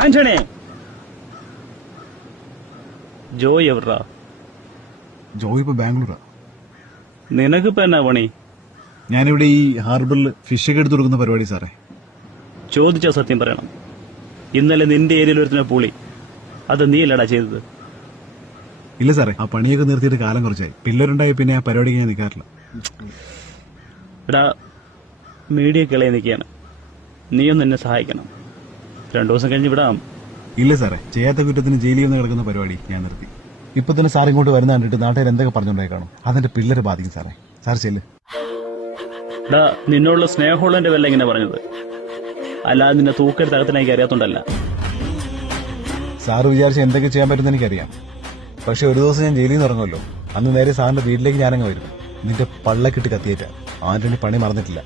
ആന്റണി, ജോയ് എവിടാ? ജോയ് ഇപ്പൊ ബാംഗ്ലൂരാ. നിനക്കിപ്പോ എന്നാ പണി? ഞാനിവിടെ ഈ ഹാർബറിൽ ഫിഷൊക്കെ എടുത്തു കൊടുക്കുന്ന പരിപാടി സാറേ. ചോദിച്ചാ സത്യം പറയണം. ഇന്നലെ നിന്റെ ഏരിയയിൽ ഒരുത്തിനെ പൂളി, അത് നീയല്ലടാ ചെയ്തത്? ഇല്ല സാറേ, ആ പണിയൊക്കെ നിർത്തിയിട്ട് കാലം കുറച്ചായി. പിള്ളേരുണ്ടായി പിന്നെ ആ പരിപാടിക്ക് ഞാൻ നിൽക്കാറില്ല. എടാ, മീഡിയ കിളയെ നിൽക്കുകയാണ്, നീയൊന്ന് എന്നെ സഹായിക്കണം. 2 ദിവസം കഴിഞ്ഞ് വിടാം. ഇല്ല സാറേ, ചെയ്യാത്ത കുറ്റത്തിന് ജയിലിൽ നിന്ന് കിടക്കുന്ന പരിപാടി ഞാൻ നിർത്തി. ഇപ്പൊ തന്നെ സാർ ഇങ്ങോട്ട് വരുന്ന കണ്ടിട്ട് നാട്ടുകാർ എന്തൊക്കെ പറഞ്ഞുകൊണ്ടേ കാണും. അതെന്റെ പിള്ളേരെ ബാധിക്കും സാറേ. സാർ ചെല്ല്. എടാ, നിന്നോടുള്ള സ്നേഹമുള്ളതിന്റെ വല്ല ഇങ്ങനെ പറഞ്ഞത്, അല്ലാതെ നിന്നെ തൂക്കെടുത്തകത്തിന് എനിക്ക് അറിയാത്തോണ്ടല്ല. സാറ് വിചാരിച്ച എന്തൊക്കെ ചെയ്യാൻ പറ്റുന്ന എനിക്കറിയാം. പക്ഷെ ഒരു ദിവസം ഞാൻ ജയിലിൽ നിന്ന് ഇറങ്ങുമല്ലോ, അന്ന് നേരെ സാറിന്റെ വീട്ടിലേക്ക് ഞാനങ്ങ് വരും. നിന്റെ പള്ളക്കിട്ട് കത്തിയേറ്റ ആന്റണി പണി മറന്നിട്ടില്ല.